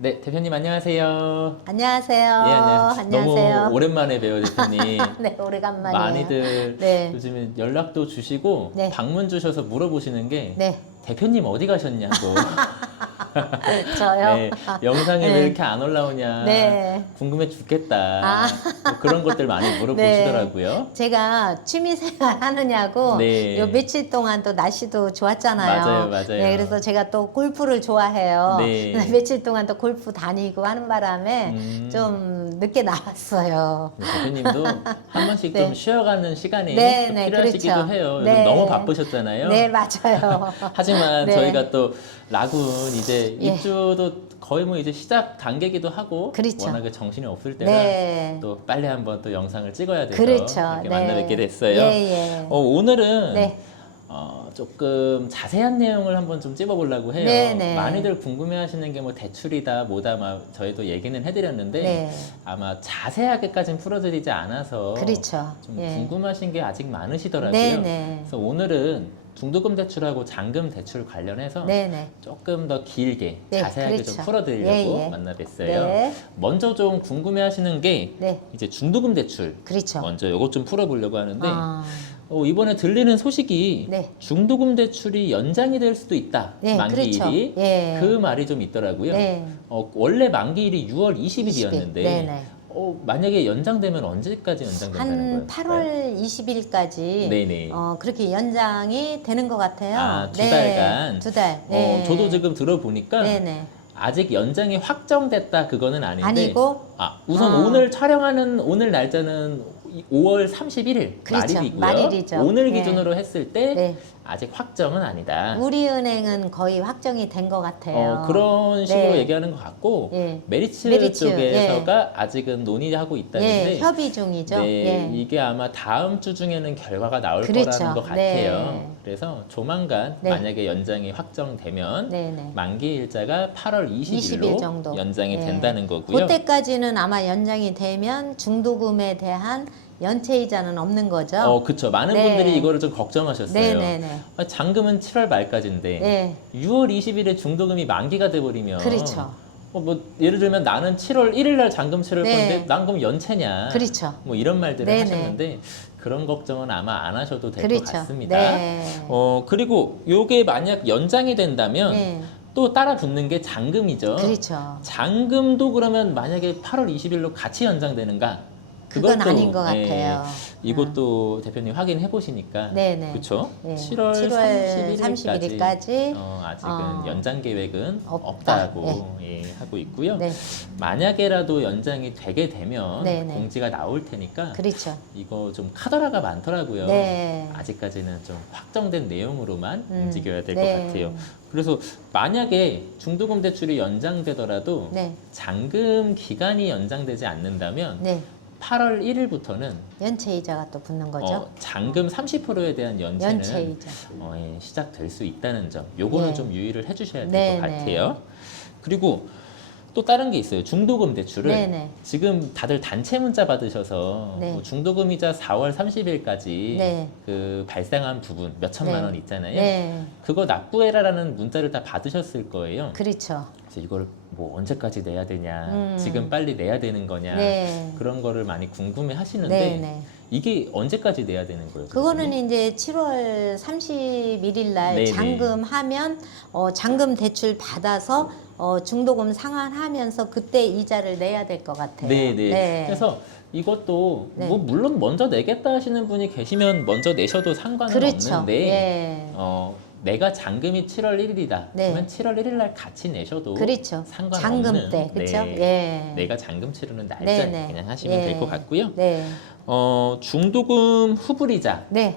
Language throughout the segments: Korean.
네, 대표님 안녕하세요. 안녕하세요. 예, 안녕하세요. 너무 오랜만에 봬요, 대표님. 네, 오래간만이에요. 많이들 네. 요즘에 연락도 주시고 네. 방문 주셔서 물어보시는 게 네. 대표님 어디 가셨냐고. 저요? 네, 영상이 왜 네. 이렇게 안 올라오냐. 네. 궁금해 죽겠다. 아. 뭐 그런 것들 많이 물어보시더라고요. 제가 취미생활 하느냐고 네. 요 며칠 동안 또 날씨도 좋았잖아요. 맞아요, 맞아요. 네, 그래서 제가 또 골프를 좋아해요. 네. 그래서 며칠 동안 또 골프 다니고 하는 바람에 좀 늦게 나왔어요. 네, 대표님도 한 번씩 네. 좀 쉬어가는 시간이 네, 또 네, 필요하시기도 그렇죠. 해요. 요즘 네. 너무 바쁘셨잖아요. 네, 맞아요. 하지만 네. 저희가 또 라군 이제 예. 입주도 거의 뭐 이제 시작 단계기도 하고 그렇죠. 워낙에 정신이 없을 때는 네. 또 빨리 한번 또 영상을 찍어야 돼서 그렇죠. 이렇게 네. 만나 뵙게 됐어요. 예, 예. 오늘은 네. 조금 자세한 내용을 한번 좀 찝어보려고 해요. 네, 네. 많이들 궁금해하시는 게 뭐 대출이다 뭐다 막 저희도 얘기는 해드렸는데 네. 아마 자세하게까지는 풀어드리지 않아서 그렇죠. 좀 예. 궁금하신 게 아직 많으시더라고요. 네, 네. 그래서 오늘은 중도금 대출하고 잔금 대출 관련해서 네네. 조금 더 길게 네, 자세하게 그렇죠. 좀 풀어드리려고 예, 예. 만나 뵀어요. 네. 먼저 좀 궁금해하시는 게 네. 이제 중도금 대출 그렇죠. 먼저 이것 좀 풀어보려고 하는데 아, 이번에 들리는 소식이 네. 중도금 대출이 연장이 될 수도 있다. 네, 만기일이 그렇죠. 예. 그 말이 좀 있더라고요. 네. 원래 만기일이 6월 20일이었는데 네네. 만약에 연장되면 언제까지 연장된다는 거예요? 한 8월 20일까지 네네. 그렇게 연장이 되는 것 같아요. 아, 두 달간? 두 달. 네. 저도 지금 들어보니까 네네. 아직 연장이 확정됐다 그거는 아닌데 아니고 우선 오늘 촬영하는 오늘 날짜는 5월 31일 그렇죠. 말일이고요. 말일이죠. 오늘 네. 기준으로 했을 때 네. 아직 확정은 아니다. 우리은행은 거의 확정이 된 것 같아요. 그런 식으로 네. 얘기하는 것 같고 예. 메리츠, 메리츠, 쪽에서가 아직은 논의하고 있다는데 예, 협의 중이죠. 네, 예. 이게 아마 다음 주 중에는 결과가 나올 그렇죠. 거라는 것 네. 같아요. 그래서 조만간 네. 만약에 연장이 확정되면 네네. 만기 일자가 8월 20일로 20일 정도. 연장이 예. 된다는 거고요. 그때까지는 아마 연장이 되면 중도금에 대한 연체이자는 없는 거죠. 그쵸. 많은 네. 분들이 이거를 좀 걱정하셨어요. 네네네. 잔금은 7월 말까지인데 네. 6월 20일에 중도금이 만기가 돼버리면 그렇죠. 뭐 예를 들면 나는 7월 1일 날 잔금 치를 네. 건데 난 그럼 연체냐? 그렇죠. 뭐 이런 말들을 네네. 하셨는데 그런 걱정은 아마 안 하셔도 될 것 그렇죠. 같습니다. 네. 그리고 요게 만약 연장이 된다면 네. 또 따라 붙는 게 잔금이죠. 그렇죠. 잔금도 그러면 만약에 8월 20일로 같이 연장되는가? 그건 그것도, 아닌 것 예, 같아요. 이것도 대표님 확인해 보시니까 네네. 그렇죠? 네. 7월 31일까지 31일까지 아직은 연장 계획은 없다. 없다고 예, 하고 있고요. 네. 만약에라도 연장이 되게 되면 네네. 공지가 나올 테니까 그렇죠. 이거 좀 카더라가 많더라고요. 네. 아직까지는 좀 확정된 내용으로만 움직여야 될 것 네. 같아요. 그래서 만약에 중도금 대출이 연장되더라도 네. 잔금 기간이 연장되지 않는다면 네. 8월 1일부터는 연체이자가 또 붙는 거죠. 잔금 30%에 대한 연체는 연체이자. 예, 시작될 수 있다는 점. 요거는 네. 좀 유의를 해주셔야 될 네, 것 네. 같아요. 그리고 또 다른 게 있어요. 중도금 대출을 네, 네. 지금 다들 단체 문자 받으셔서 네. 뭐 중도금이자 4월 30일까지 네. 그 발생한 부분 몇 천만 네. 원 있잖아요. 네. 그거 납부해라라는 문자를 다 받으셨을 거예요. 그렇죠. 그래서 이걸 뭐 언제까지 내야 되냐, 지금 빨리 내야 되는 거냐 네. 그런 거를 많이 궁금해 하시는데 네, 네. 이게 언제까지 내야 되는 거예요? 그거는 이제 7월 31일 날 네네. 잔금하면 잔금 대출 받아서 중도금 상환하면서 그때 이자를 내야 될 것 같아요. 네네. 네. 그래서 이것도 네. 뭐 물론 먼저 내겠다 하시는 분이 계시면 먼저 내셔도 상관은 그렇죠. 없는데 예. 내가 잔금이 7월 1일이다. 네. 그러면 7월 1일 날 같이 내셔도 그렇죠. 상관없는 잔금 때, 그렇죠? 네. 예. 내가 잔금 치르는 날짜 네네. 그냥 하시면 예. 될 것 같고요. 네. 중도금 후불이자 네.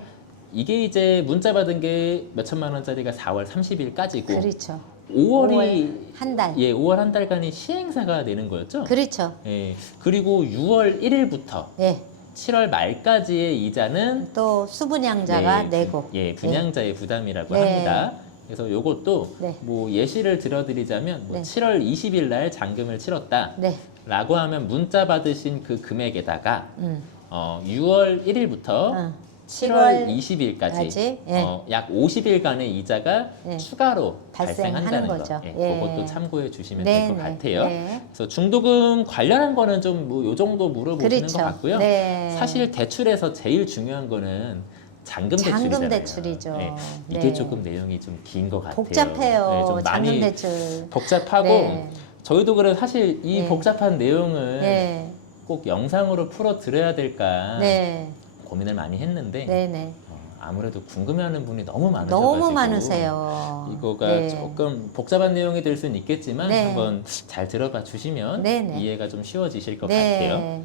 이게 이제 문자 받은 게 몇 천만 원짜리가 4월 30일까지고 그렇죠. 5월이 한 달. 예, 5월 한 달간이 시행사가 되는 거였죠. 그렇죠. 예. 그리고 6월 1일부터 예. 7월 말까지의 이자는 또 수분양자가 네, 내고. 예, 분양자의 부담이라고 네. 합니다. 그래서 요것도 네. 뭐 예시를 들어드리자면 뭐 네. 7월 20일 날 잔금을 치렀다. 네. 라고 하면 문자 받으신 그 금액에다가 음. 6월 1일부터 응. 7월 7월 20일까지 까지, 예. 약 50일간의 이자가 예. 추가로 발생하는 발생한다는 거죠. 거. 예, 예. 그것도 참고해 주시면 네, 될 것 네. 같아요. 예. 그래서 중도금 관련한 거는 좀 뭐 요 정도 물어보시는 그렇죠. 것 같고요. 네. 사실 대출에서 제일 중요한 거는 잔금 대출이잖아요. 잔금 대출이죠. 예, 이게 네. 조금 내용이 좀 긴 것 같아요. 복잡해요. 네, 좀 잔금 많이 대출. 복잡하고 네. 저희도 그래 사실 이 네. 복잡한 내용을 네. 꼭 영상으로 풀어 드려야 될까 네. 고민을 많이 했는데 네, 네. 아무래도 궁금해하는 분이 너무 많으셔가지고 너무 많으세요. 이거가 네. 조금 복잡한 내용이 될 수는 있겠지만 네. 한번 잘 들어봐 주시면 네, 네. 이해가 좀 쉬워지실 것 네. 같아요.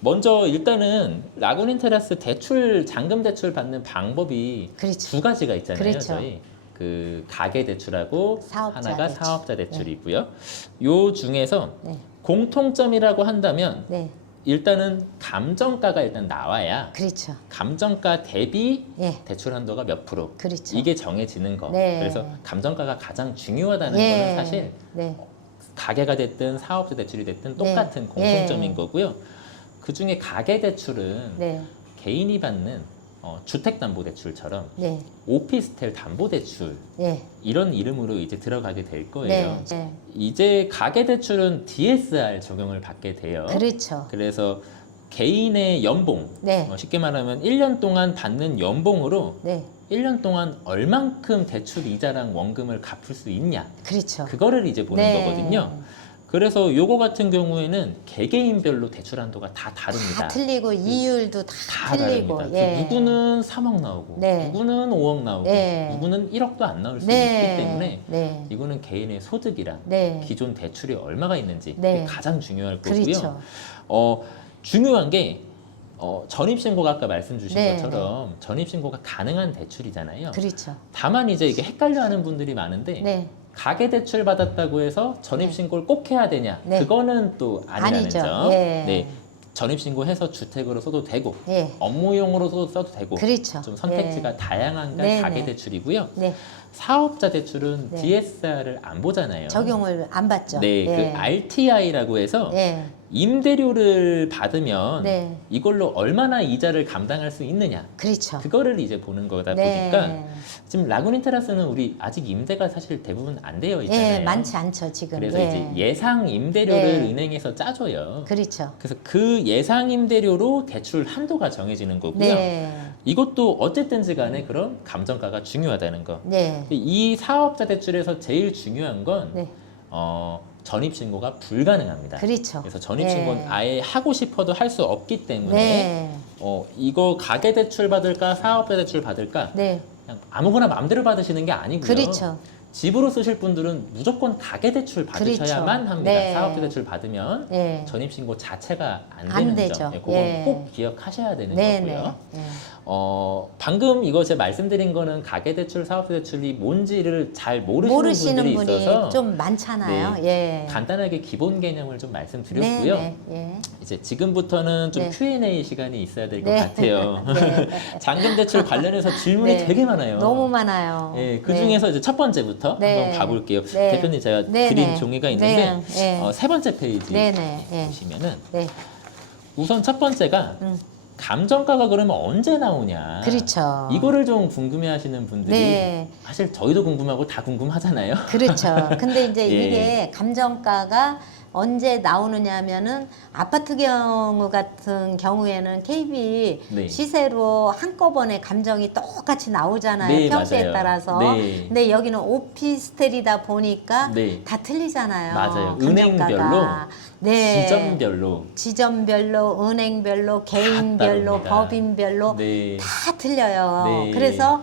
먼저 일단은 라구닌 테라스 대출 잔금 대출 받는 방법이 그렇죠. 두 가지가 있잖아요. 그렇죠. 저희 그 가계 대출하고 사업자 하나가 대출. 사업자 대출이고요. 요 중에서 네. 공통점이라고 한다면 네. 일단은 감정가가 일단 나와야 그렇죠. 감정가 대비 예. 대출 한도가 몇 프로 그렇죠. 이게 정해지는 거. 네. 그래서 감정가가 가장 중요하다는 예. 거는 사실 네. 가계가 됐든 사업자 대출이 됐든 네. 똑같은 공통점인 예. 거고요. 그 중에 가계 대출은 네. 개인이 받는 주택담보대출처럼 네. 오피스텔 담보대출 예. 이런 이름으로 이제 들어가게 될 네. 거예요. 네. 이제 가계대출은 DSR 적용을 받게 돼요. 그렇죠. 그래서 개인의 연봉, 네. 쉽게 말하면 1년 동안 받는 연봉으로 네. 1년 동안 얼만큼 대출 이자랑 원금을 갚을 수 있냐, 그렇죠. 그거를 이제 보는 네. 거거든요. 그래서 요거 같은 경우에는 개개인별로 대출 한도가 다 다릅니다. 다 틀리고 이율도 다, 다 틀리고. 다릅니다. 예. 누구는 3억 나오고, 네. 누구는 5억 나오고, 네. 누구는 1억도 안 나올 수 네. 있기 때문에 네. 이거는 개인의 소득이랑 네. 기존 대출이 얼마가 있는지 네. 그게 가장 중요할 거고요. 그렇죠. 중요한 게 전입신고가 아까 말씀 주신 네, 것처럼 전입신고가 가능한 대출이잖아요. 그렇죠. 다만 이제 이게 헷갈려하는 분들이 많은데 네. 가계 대출 받았다고 해서 전입신고를 꼭 해야 되냐? 네. 그거는 또 아니라는 아니죠. 점. 예. 네, 전입신고해서 주택으로 써도 되고 예. 업무용으로 써도 되고 그렇죠. 좀 선택지가 예. 다양한 게 네, 가계 네. 대출이고요. 네. 사업자 대출은 네. DSR을 안 보잖아요. 적용을 안 받죠. 네, 예. 그 RTI라고 해서 예. 임대료를 받으면 네. 이걸로 얼마나 이자를 감당할 수 있느냐, 그렇죠. 그거를 이제 보는 거다 네. 보니까 지금 라구닌 테라스는 우리 아직 임대가 사실 대부분 안 되어 있잖아요. 예, 많지 않죠, 지금. 그래서 예. 이제 예상 임대료를 네. 은행에서 짜줘요. 그렇죠. 그래서 그 예상 임대료로 대출 한도가 정해지는 거고요. 네. 이것도 어쨌든지 간에 그런 감정가가 중요하다는 거. 네. 이 사업자 대출에서 제일 중요한 건 네. 전입신고가 불가능합니다. 그렇죠. 그래서 전입신고는 네. 아예 하고 싶어도 할 수 없기 때문에 네. 이거 가계 대출 받을까 사업자 대출 받을까 네. 그냥 아무거나 마음대로 받으시는 게 아니고요. 그렇죠. 집으로 쓰실 분들은 무조건 가계 대출 받으셔야만 그렇죠. 합니다. 네. 사업자 대출 받으면 네. 전입신고 자체가 안 안 되는 되죠. 점, 그건 예. 꼭 기억하셔야 되는 네. 거고요. 네. 예. 방금 이거 제가 말씀드린 거는 가계 대출, 사업자 대출이 뭔지를 잘 모르시는 분들이 분이 있어서 좀 많잖아요. 네. 예. 간단하게 기본 개념을 좀 말씀드렸고요. 네. 네. 이제 지금부터는 좀 네. Q&A 시간이 있어야 될 것 네. 같아요. 네. 잔금 대출 관련해서 질문이 네. 되게 많아요. 너무 많아요. 예, 그 중에서 이제 첫 번째부터 네. 한번 가볼게요. 네. 대표님 제가 네, 드린 네. 종이가 있는데 네, 네. 세 번째 페이지 네. 네. 네. 보시면은 네. 우선 첫 번째가 감정가가 그러면 언제 나오냐. 그렇죠. 이거를 좀 궁금해하시는 분들이 네. 사실 저희도 궁금하고 다 궁금하잖아요. 그렇죠. 근데 이제 예. 이게 감정가가 언제 나오느냐 하면은 아파트 경우 같은 경우에는 KB 네. 시세로 한꺼번에 감정이 똑같이 나오잖아요. 네, 평수에 맞아요. 따라서. 네. 근데 여기는 오피스텔이다 보니까 네. 다 틀리잖아요. 맞아요. 감정가가. 은행별로, 네. 지점별로. 지점별로, 은행별로, 개인별로, 다릅니다. 법인별로 네. 다 틀려요. 네. 그래서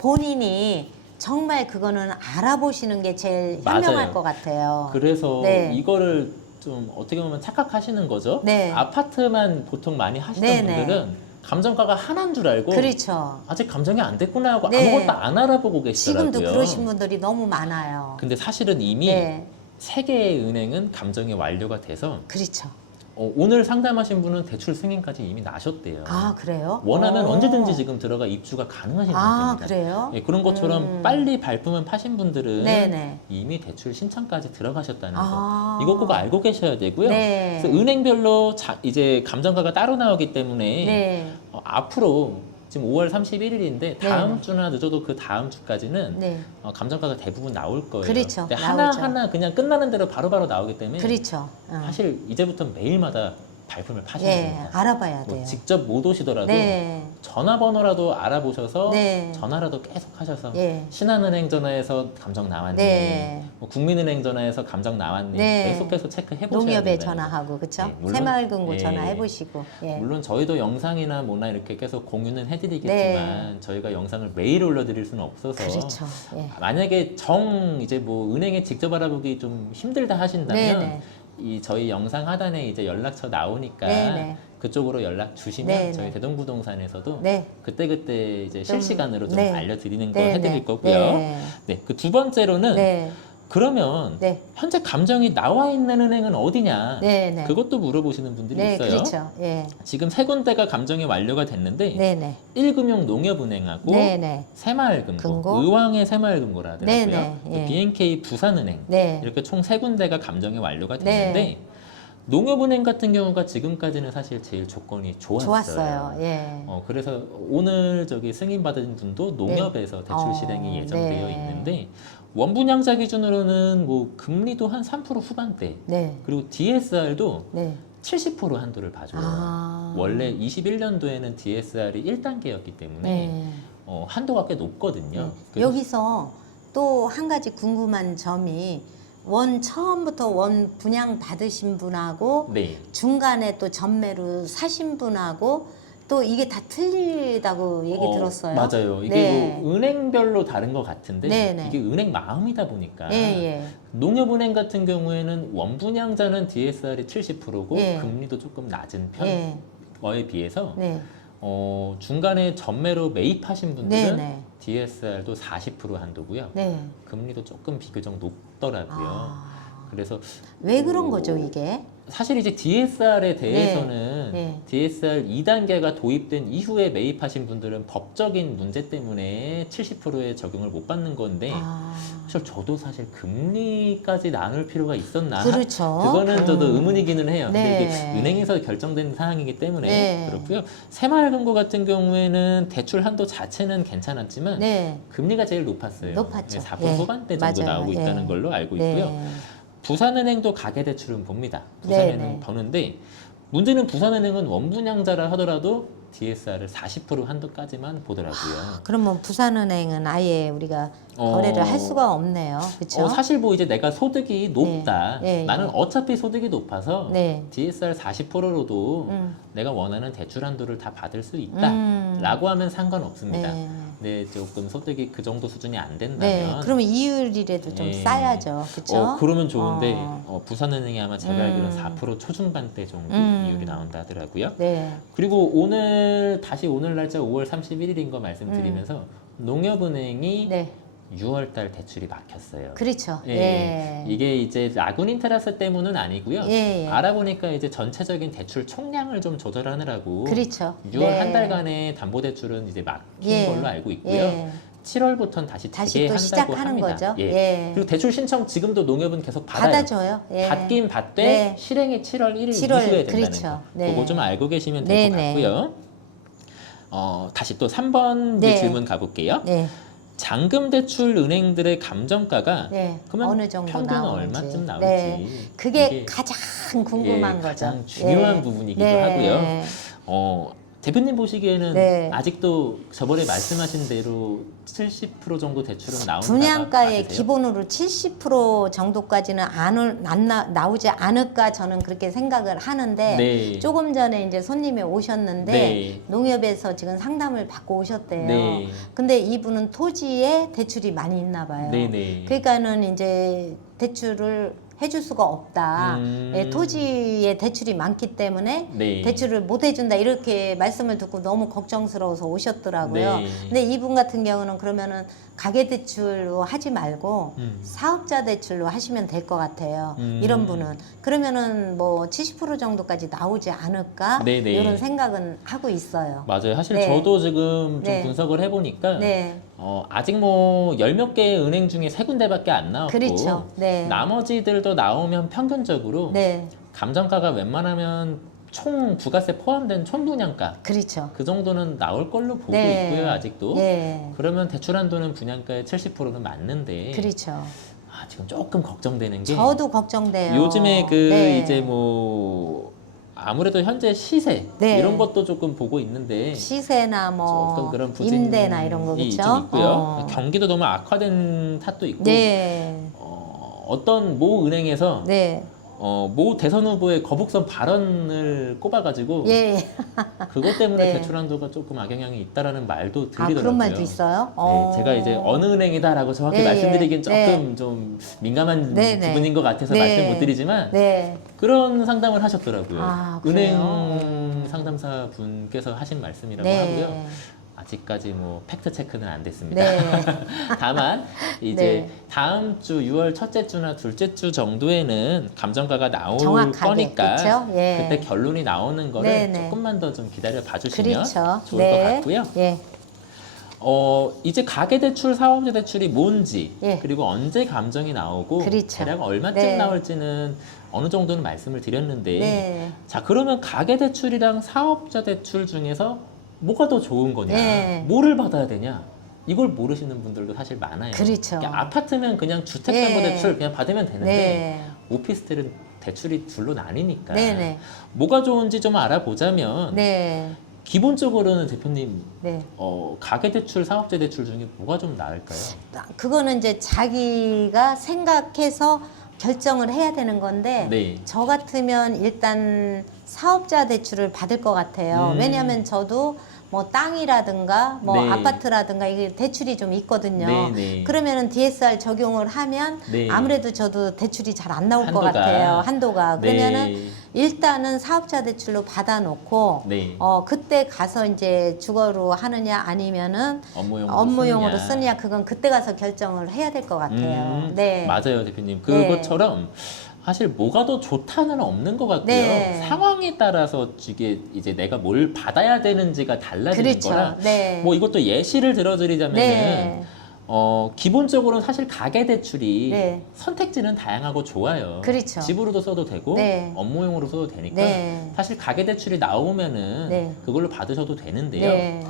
본인이 정말 그거는 알아보시는 게 제일 현명할 맞아요. 것 같아요. 그래서 네. 이거를 좀 어떻게 보면 착각하시는 거죠. 네. 아파트만 보통 많이 하시던 네, 네. 분들은 감정가가 하나인 줄 알고 그렇죠. 아직 감정이 안 됐구나 하고 네. 아무것도 안 알아보고 계시더라고요. 지금도 그러신 분들이 너무 많아요. 근데 사실은 이미 네. 세 개의 은행은 감정이 완료가 돼서 그렇죠. 오늘 상담하신 분은 대출 승인까지 이미 나셨대요. 아, 그래요? 원하면 오. 언제든지 지금 들어가 입주가 가능하신 아, 상태입니다. 그래요? 예, 그런 것처럼 빨리 발품을 파신 분들은 네네. 이미 대출 신청까지 들어가셨다는 아. 거. 이거 꼭 알고 계셔야 되고요. 네. 그래서 은행별로 이제 감정가가 따로 나오기 때문에 네. 앞으로 지금 5월 31일인데 다음 네. 주나 늦어도 그 다음 주까지는 네. 감정가가 대부분 나올 거예요. 그렇죠. 근데 나오죠. 하나하나 그냥 끝나는 대로 바로바로 나오기 때문에 그렇죠. 사실 이제부터 매일마다 발품을 파셔야 예, 됩니다. 알아봐야 뭐 돼요. 직접 못 오시더라도 네. 전화번호라도 알아보셔서 네. 전화라도 계속 하셔서 예. 신한은행 전화해서 감정 나왔니? 네. 뭐 국민은행 전화해서 감정 나왔니? 네. 계속해서 체크해 보셔야 농협에 된다는 전화하고 그렇죠. 네, 물론- 새마을금고 예. 전화해 보시고. 예. 물론 저희도 영상이나 뭐나 이렇게 계속 공유는 해드리겠지만 저희가 영상을 매일 올려드릴 수는 없어서 그렇죠. 예. 만약에 이제 뭐 은행에 직접 알아보기 좀 힘들다 하신다면 네네. 이 저희 영상 하단에 이제 연락처 나오니까 네네. 그쪽으로 연락 주시면 네네. 저희 대동부동산에서도 네. 그때그때 이제 실시간으로 좀 네. 알려드리는 거 네네. 해드릴 거고요. 네. 네, 그 두 번째로는 네. 그러면 네. 현재 감정이 나와 있는 은행은 어디냐? 네네. 그것도 물어보시는 분들이 네, 있어요. 그렇죠. 예. 지금 세 군데가 감정이 완료가 됐는데 네네. 1금융농협은행하고 네네. 새마을금고, 금고? 의왕의 새마을금고라 하더라고요. 네네, 또 예. BNK 부산은행 네. 이렇게 총 세 군데가 감정이 완료가 됐는데 네. 농협은행 같은 경우가 지금까지는 사실 제일 조건이 좋았어요. 좋았어요. 예. 그래서 오늘 승인 받은 분도 농협에서 대출 어, 실행이 예정되어 네. 있는데 원분양자 기준으로는 뭐 금리도 한 3% 후반대 네. 그리고 DSR도 네. 70% 한도를 봐줘요. 아. 원래 21년도에는 DSR이 1단계였기 때문에 네. 한도가 꽤 높거든요. 네. 그래서 여기서 또 한 가지 궁금한 점이 처음부터 원 분양 받으신 분하고 네. 중간에 또 전매로 사신 분하고 또 이게 다 틀리다고 얘기 들었어요. 맞아요. 이게 네. 뭐 은행별로 다른 것 같은데 네네. 이게 은행 마음이다 보니까 예, 예. 농협은행 같은 경우에는 원분양자는 DSR이 70%고 예. 금리도 조금 낮은 예. 편에 비해서 네. 중간에 전매로 매입하신 분들은 네네. DSR도 40% 한도고요. 네. 금리도 조금 비교적 높더라고요. 아. 그래서 왜 그런 거죠, 이게? 사실 이제 DSR에 대해서는 네. DSR 2단계가 도입된 이후에 매입하신 분들은 법적인 문제 때문에 70%의 적용을 못 받는 건데 아. 사실 저도 사실 금리까지 나눌 필요가 있었나? 그렇죠. 그거는 저도 의문이기는 해요. 근데 네. 이게 은행에서 결정된 사항이기 때문에 네. 그렇고요. 새마을금고 같은 경우에는 대출 한도 자체는 괜찮았지만 네. 금리가 제일 높았어요. 높았죠. 4% 예. 후반대 정도 맞아요. 나오고 예. 있다는 걸로 알고 있고요. 네. 부산은행도 가계대출은 봅니다. 부산은행 네, 네. 보는데 문제는 부산은행은 원분양자라 하더라도 DSR을 40% 한도까지만 보더라고요. 그러면 부산은행은 아예 우리가 거래를 할 수가 없네요. 그렇죠? 사실 뭐 이제 내가 소득이 높다. 네, 나는 네. 어차피 소득이 높아서 네. DSR 40%로도 음. 내가 원하는 대출 한도를 다 받을 수 있다. 라고 하면 상관없습니다. 네. 근데 조금 소득이 그 정도 수준이 안 된다면 네. 그러면 이율이라도 좀 예. 싸야죠. 그렇죠? 그러면 좋은데 부산은행이 아마 제가 알기로는 음. 4% 초중반대 정도 음. 이율이 나온다 하더라고요. 네. 그리고 다시 오늘 날짜 5월 31일인 거 말씀드리면서 농협은행이 네. 6월 달 대출이 막혔어요. 그렇죠. 예. 예. 이게 이제 라군 인테라스 때문은 아니고요. 예, 예. 알아보니까 이제 전체적인 대출 총량을 좀 조절하느라고 그렇죠. 6월 네. 한 달간의 담보대출은 이제 막힌 예. 걸로 알고 있고요. 예. 7월부터는 다시 다시 재개한다고 또 시작하는 합니다. 거죠. 예. 예. 그리고 대출 신청 지금도 농협은 계속 받아요. 받아줘요. 예. 받긴 받되 네. 실행이 7월 1일 7월, 이후에 된다는 그렇죠. 거. 네. 그거 좀 알고 계시면 될 것 네네. 같고요. 다시 또 3번 네. 질문 가볼게요. 네. 잔금 대출 은행들의 감정가가 네. 그러면 어느 정도 평균 나오는지. 얼마쯤 나올지 네. 그게 이게 가장 궁금한 거죠. 가장 중요한 예. 부분이기도 네. 하고요. 대표님 보시기에는 네. 아직도 저번에 말씀하신 대로 70% 정도 대출은 나온다. 분양가의 기본으로 70% 정도까지는 나오지 않을까 저는 그렇게 생각을 하는데 네. 조금 전에 이제 손님이 오셨는데 네. 농협에서 지금 상담을 받고 오셨대요. 네. 근데 이분은 토지에 대출이 많이 있나 봐요. 네네. 그러니까는 이제 대출을 해줄 수가 없다. 예, 토지에 대출이 많기 때문에 네. 대출을 못 해준다 이렇게 말씀을 듣고 너무 걱정스러워서 오셨더라고요. 네. 근데 이분 같은 경우는 그러면은 가계 대출로 하지 말고 사업자 대출로 하시면 될 것 같아요. 이런 분은 그러면은 뭐 70% 정도까지 나오지 않을까 네네. 이런 생각은 하고 있어요. 맞아요. 사실 네. 저도 지금 좀 네. 분석을 해보니까 네, 아직 뭐 10몇 개의 은행 중에 3군데밖에 안 나왔고 그렇죠. 네, 나머지들도 나오면 평균적으로 네, 감정가가 웬만하면 총 부가세 포함된 총분양가 그렇죠. 그 정도는 나올 걸로 보고 네. 있고요, 아직도. 네. 그러면 대출 한도는 분양가의 70%는 맞는데 그렇죠. 아, 지금 조금 걱정되는 게 저도 걱정돼요. 요즘에 그 네. 이제 뭐 아무래도 현재 시세 네. 이런 것도 조금 보고 있는데 시세나 조금 뭐 그런 부진이 임대나 이런 거 그렇죠. 좀 있고요. 경기도 너무 악화된 탓도 있고 네. 어떤 모 은행에서 네. 모 대선 후보의 거북선 발언을 꼽아가지고 예. 그것 때문에 네. 대출 한도가 조금 악영향이 있다라는 말도 아, 들리더라고요. 그런 말도 있어요? 네, 제가 이제 어느 은행이다라고 정확히 네, 말씀드리긴 네. 조금 좀 민감한 네, 네. 부분인 것 같아서 네. 말씀 못 드리지만 네. 그런 상담을 하셨더라고요. 아, 그래요? 은행 상담사 분께서 하신 말씀이라고 네. 하고요. 아직까지 뭐 팩트 체크는 안 됐습니다. 네. 다만 이제 네. 다음 주 6월 첫째 주나 둘째 주 정도에는 감정가가 나올 정확하게, 거니까 그쵸? 예. 그때 결론이 나오는 거를 네, 네. 조금만 더 좀 기다려 봐주시면 그렇죠. 좋을 네. 것 같고요. 예. 이제 가계대출, 사업자 대출이 뭔지 예. 그리고 언제 감정이 나오고 그렇죠. 대략 얼마쯤 네. 나올지는 어느 정도는 말씀을 드렸는데 네. 자 그러면 가계대출이랑 사업자 대출 중에서 뭐가 더 좋은 거냐 네. 뭐를 받아야 되냐 이걸 모르시는 분들도 사실 많아요. 그렇죠. 그러니까 아파트면 그냥 주택담보대출 네. 그냥 받으면 되는데 네. 오피스텔은 대출이 둘로 나뉘니까 네. 네. 뭐가 좋은지 좀 알아보자면 네. 기본적으로는 대표님 네. 가계대출, 사업자 대출 중에 뭐가 좀 나을까요? 그거는 이제 자기가 생각해서 결정을 해야 되는 건데 네. 저 같으면 일단 사업자 대출을 받을 것 같아요. 왜냐하면 저도 뭐 땅이라든가 뭐 네. 아파트라든가 이게 대출이 좀 있거든요. 네, 네. 그러면은 DSR 적용을 하면 네. 아무래도 저도 대출이 잘 안 나올 것 한도가. 같아요. 한도가. 그러면은 네. 일단은 사업자 대출로 받아놓고 네. 그때 가서 이제 주거로 하느냐 아니면은 업무용으로 쓰느냐 그건 그때 가서 결정을 해야 될 것 같아요. 네. 맞아요, 대표님. 네. 그것처럼 사실 뭐가 더 좋다는 없는 것 같고요. 네. 상황에 따라서 이게 이제 내가 뭘 받아야 되는지가 달라지는 그렇죠. 거라. 네. 뭐 이것도 예시를 들어드리자면은 네. 기본적으로는 사실 가계대출이 네. 선택지는 다양하고 좋아요. 그렇죠. 집으로도 써도 되고 네. 업무용으로 써도 되니까 네. 사실 가계대출이 나오면은 네. 그걸로 받으셔도 되는데요. 네.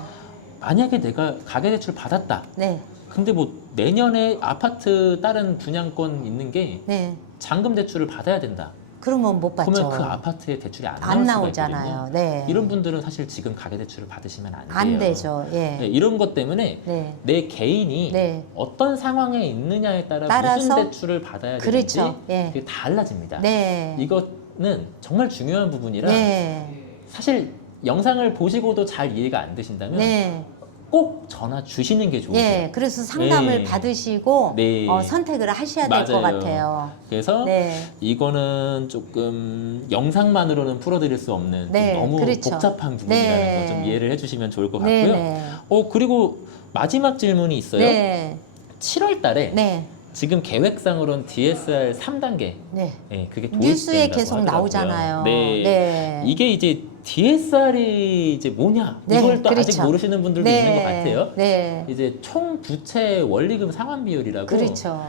만약에 내가 가계대출 받았다. 네. 근데 뭐 내년에 아파트 다른 분양권 있는 게 네. 잔금 대출을 받아야 된다. 그러면 못 받죠. 그러면 그 아파트에 대출이 안 나올 안 수가 나오잖아요. 있거든요. 네. 이런 분들은 사실 지금 가계대출을 받으시면 안 돼요. 안 되죠. 예. 네, 이런 것 때문에 네. 내 개인이 네. 어떤 상황에 있느냐에 따라 따라서 무슨 대출을 받아야 되는지 그렇죠. 예. 그게 달라집니다. 네. 이거는 정말 중요한 부분이라 네. 사실 영상을 보시고도 잘 이해가 안 되신다면 네. 꼭 전화 주시는 게 좋으세요. 예. 그래서 상담을 네. 받으시고 네. 선택을 하셔야 될 것 맞아요. 같아요. 그래서 네. 이거는 조금 영상만으로는 풀어드릴 수 없는 좀 네, 너무 그렇죠. 복잡한 부분이라는 네. 거 좀 이해를 해주시면 좋을 것 네. 같고요. 네. 그리고 마지막 질문이 있어요. 네. 7월 달에 네. 지금 계획상으로는 DSR 3단계 네. 그게 뉴스에 도입된다고 계속 하더라고요. 나오잖아요. 네. 네. 이게 이제 DSR이 이제 뭐냐 네, 이걸 또 아직 그렇죠. 모르시는 분들도 네. 있는 것 같아요. 네. 이제 총 부채 원리금 상환 비율이라고 그렇죠.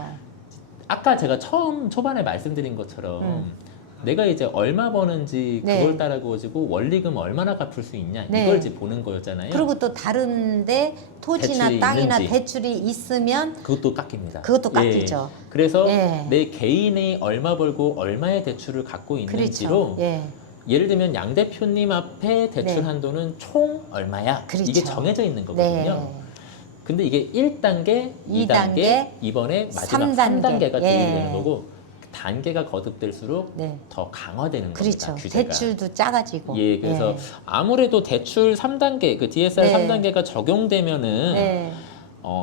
아까 제가 처음 초반에 말씀드린 것처럼 내가 이제 얼마 버는지 네. 그걸 따라 가지고 원리금 얼마나 갚을 수 있냐 네. 이걸 이제 보는 거였잖아요. 그리고 또 다른데 토지나 대출이 땅이나 있는지. 대출이 있으면 그것도 깎입니다. 그것도 예. 깎이죠. 그래서 예. 내 개인이 얼마 벌고 얼마의 대출을 갖고 있는지로 그렇죠. 예. 예를 들면 양 대표님 앞에 대출 네. 한도는 총 얼마야? 그렇죠. 이게 정해져 있는 거거든요. 네. 근데 이게 1단계, 2단계, 2단계, 이번에 마지막 3단계. 3단계가 도입이 예. 되는 거고 단계가 거듭될수록 네. 더 강화되는 그렇죠. 겁니다. 규제가. 대출도 작아지고. 예, 그래서 아무래도 대출 3단계, 그 DSR 네. 3단계가 적용되면은 네.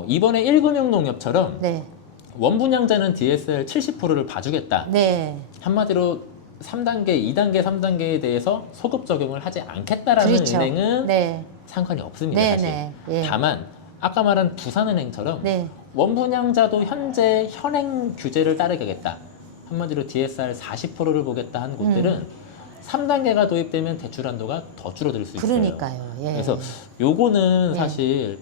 이번에 1금융농협처럼 네. 원분양자는 DSR 70%를 봐주겠다. 네. 한마디로 3단계, 2단계, 3단계에 대해서 소급 적용을 하지 않겠다라는 그렇죠. 은행은 네. 상관이 없습니다. 네. 사실. 네. 예. 다만 아까 말한 부산은행처럼 네. 원분양자도 현재 현행 규제를 따르겠다. 한마디로 DSR 40%를 보겠다 한 곳들은 3단계가 도입되면 대출 한도가 더 줄어들 수 있어요. 그러니까요. 예. 그래서 요거는 네. 사실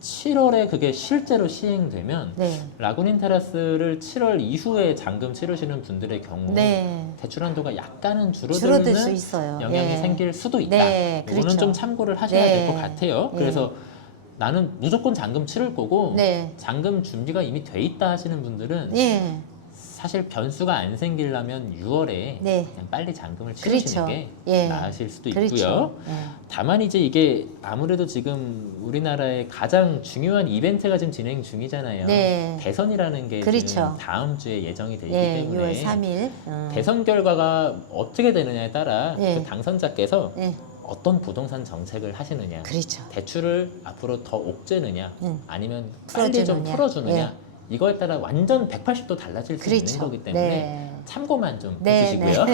7월에 그게 실제로 시행되면 네. 라구닌 테라스를 7월 이후에 잔금 치르시는 분들의 경우 네. 대출 한도가 약간은 줄어들 수 줄어드는 있어요. 영향이 예. 생길 수도 있다. 네, 이거는 그렇죠. 좀 참고를 하셔야 네. 될 것 같아요. 네. 그래서 나는 무조건 잔금 치를 거고 네. 잔금 준비가 이미 돼 있다 하시는 분들은 예. 사실 변수가 안 생기려면 6월에 네. 그냥 빨리 잔금을 치르시는 그렇죠. 게 예. 나으실 수도 그렇죠. 있고요. 예. 다만 이제 이게 아무래도 지금 우리나라의 가장 중요한 이벤트가 지금 진행 중이잖아요. 네. 대선이라는 게 그렇죠. 지금 다음 주에 예정이 되기 예. 때문에 6월 3일. 대선 결과가 어떻게 되느냐에 따라 예. 그 당선자께서 예. 어떤 부동산 정책을 하시느냐, 그렇죠. 대출을 앞으로 더 옥죄느냐, 아니면 빨리 좀 풀어주느냐. 풀어주느냐, 예. 이거에 따라 완전 180도 달라질 수 그렇죠. 있는 거기 때문에 네. 참고만 좀 네, 해주시고요.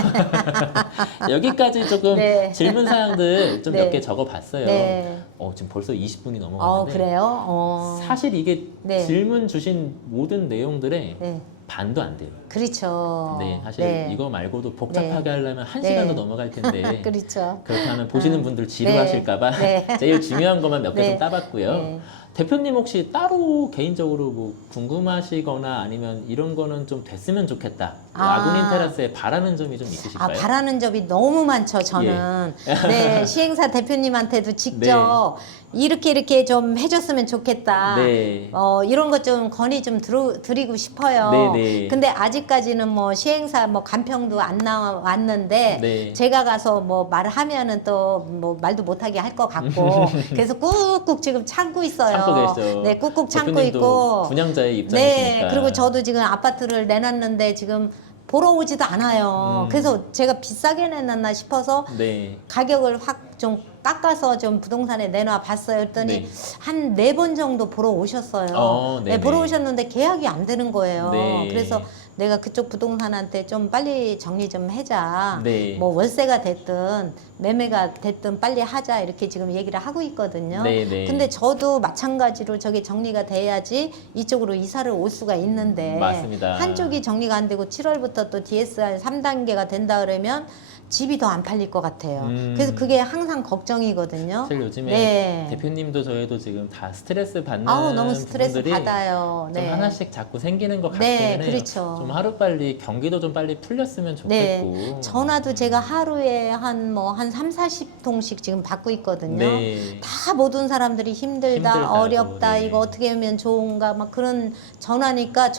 여기까지 조금 네. 질문 사항들 좀 몇 네. 개 적어봤어요. 네. 지금 벌써 20분이 넘어갔는데 그래요? 사실 이게 네. 질문 주신 모든 내용들의 네. 반도 안 돼요. 그렇죠. 네, 사실 네. 이거 말고도 복잡하게 네. 하려면 1시간도 네. 넘어갈 텐데 그렇죠. 그렇게 하면 보시는 분들 지루하실까봐 네. 제일 중요한 것만 몇 개 좀 네. 따봤고요. 네. 대표님 혹시 따로 개인적으로 뭐 궁금하시거나 아니면 이런 거는 좀 됐으면 좋겠다. 라구닌 테라스에 바라는 점이 좀 있으실까요? 바라는 점이 너무 많죠, 저는. 네, 시행사 대표님한테도 직접 이렇게 좀 해줬으면 좋겠다. 네. 이런 것 좀 건의 좀 드리고 싶어요. 네. 근데 아직까지는 뭐 시행사 뭐 간평도 안 나왔는데 네. 제가 가서 뭐 말하면은 또 뭐 말도 못하게 할 것 같고 그래서 꾹꾹 지금 참고 있어요. 참고 계시죠. 네, 꾹꾹 참고 대표님도 있고. 분양자의 입장이시니까. 네, 그리고 저도 지금 아파트를 내놨는데 지금 보러 오지도 않아요. 그래서 제가 비싸게 내놨나 싶어서 네. 가격을 확 좀 깎아서 좀 부동산에 내놔 봤어요. 했더니 네. 한 4번 정도 보러 오셨어요. 네네. 네, 보러 오셨는데 계약이 안 되는 거예요. 네. 그래서 내가 그쪽 부동산한테 좀 빨리 정리 좀 해자. 네. 뭐 월세가 됐든 매매가 됐든 빨리 하자 이렇게 지금 얘기를 하고 있거든요. 네네. 근데 저도 마찬가지로 저게 정리가 돼야지 이쪽으로 이사를 올 수가 있는데 맞습니다. 한쪽이 정리가 안 되고 7월부터 또 DSR 3단계가 된다 그러면 집이 더 안 팔릴 것 같아요. 그래서 그게 항상 걱정이거든요. 사실 요즘에 네. 대표님도 저희도 지금 다 스트레스 받는 너무 스트레스 부분들이 받아요. 좀 네. 하나씩 자꾸 생기는 것 네, 같기는 해요. 그렇죠. 좀 하루빨리 경기도 좀 빨리 풀렸으면 좋겠고. 네. 전화도 제가 하루에 한 3, 40통씩 지금 받고 있거든요. 네. 다 모든 사람들이 힘들다, 힘들다고, 어렵다, 네. 이거 어떻게 하면 좋은가 막 그런 전화니까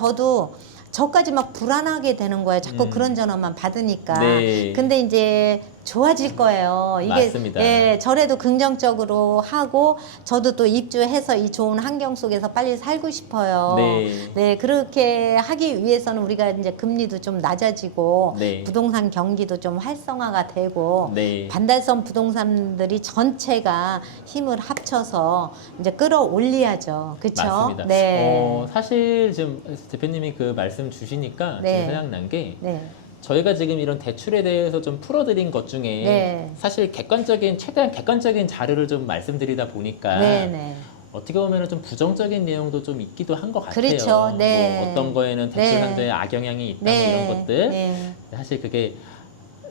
저까지 막 불안하게 되는 거예요. 자꾸 그런 전화만 받으니까. 네. 근데 이제 좋아질 거예요. 이게 맞습니다. 예, 저래도 긍정적으로 하고 저도 또 입주해서 이 좋은 환경 속에서 빨리 살고 싶어요. 네. 네, 그렇게 하기 위해서는 우리가 이제 금리도 좀 낮아지고 네. 부동산 경기도 좀 활성화가 되고 네. 반달성 부동산들이 전체가 힘을 합쳐서 이제 끌어올려야죠. 그렇죠? 맞습니다. 네. 사실 지금 대표님이 그 말씀 주시니까 네. 지금 생각난 게 네. 저희가 지금 이런 대출에 대해서 좀 풀어드린 것 중에 네. 사실 최대한 객관적인 자료를 좀 말씀드리다 보니까 네. 어떻게 보면 좀 부정적인 내용도 좀 있기도 한 것 같아요. 그렇죠. 네. 뭐 어떤 거에는 대출 네. 한도에 악영향이 있다 뭐 네. 이런 것들. 네. 사실 그게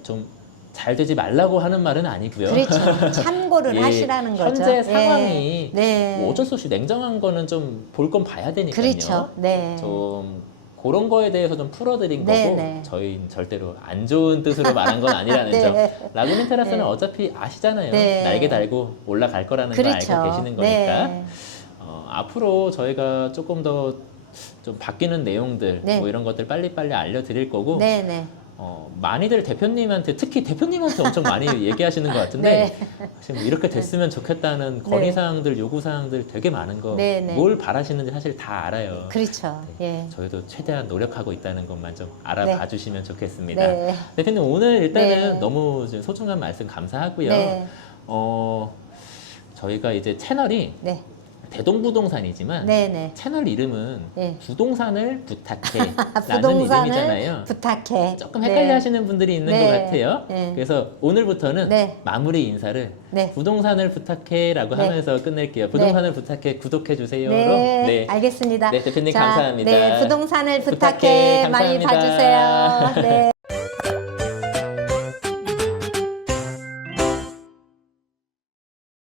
좀 잘 되지 말라고 하는 말은 아니고요. 그렇죠. 참고를 예, 하시라는 거죠. 현재 상황이 네. 뭐 어쩔 수 없이 냉정한 거는 좀 볼 건 봐야 되니까요. 그렇죠. 네. 좀 그런 거에 대해서 좀 풀어드린 네, 거고 네. 저희는 절대로 안 좋은 뜻으로 말한 건 아니라는 네. 점. 라구닌 테라스는 네. 어차피 아시잖아요. 네. 날개 달고 올라갈 거라는 걸 그렇죠. 알고 계시는 거니까 네. 앞으로 저희가 조금 더 좀 바뀌는 내용들 네. 뭐 이런 것들 빨리빨리 알려드릴 거고 네, 네. 많이들 대표님한테 특히 대표님한테 엄청 많이 얘기하시는 것 같은데 혹시 뭐 이렇게 됐으면 좋겠다는 건의사항들 요구사항들 되게 많은 거 네, 네. 뭘 바라시는지 사실 다 알아요. 그렇죠. 예. 저희도 최대한 노력하고 있다는 것만 좀 알아봐 네. 주시면 좋겠습니다. 네. 대표님 오늘 일단은 네. 너무 좀 소중한 말씀 감사하고요. 네. 저희가 이제 채널이 네. 대동부동산이지만 네, 네. 채널 이름은 네. 부동산을 부탁해 라는 부동산을 이름이잖아요. 부탁해. 조금 헷갈려 하시는 분들이 있는 네. 것 같아요. 네. 그래서 오늘부터는 네. 마무리 인사를 네. 부동산을 부탁해 라고 네. 하면서 끝낼게요. 부동산을 부탁해 구독해 주세요로. 네. 알겠습니다. 네, 대표님 자, 감사합니다. 네, 부동산을 부탁해. 부탁해 많이 감사합니다. 봐주세요. 네.